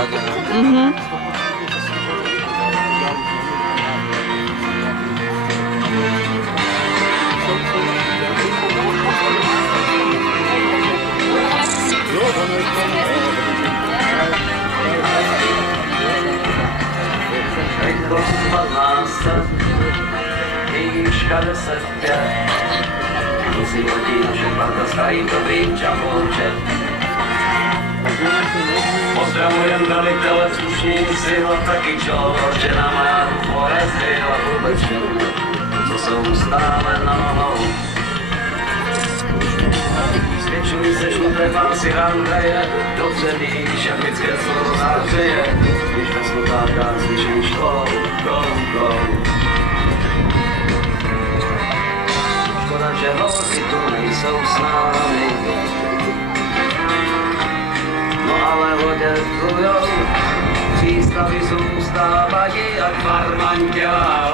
Rychlost 15, výška 10,5. Musí letí naše parta s starým dobrým čapoučem. Pozdravujem velitele slušníci, a taky čoče na majáru Foresty a vůbec všechno, co jsou stále na nohou. Zvětšují se žluté pásy Andreje, dobře víš, jak vždycky slovo zářeje, když ve sluchátkách slyšíš kou, kou, kou. Škoda, že holky tu nejsou s námi, no ale lodě plujou, přístavy zůstávají, jak barman dělá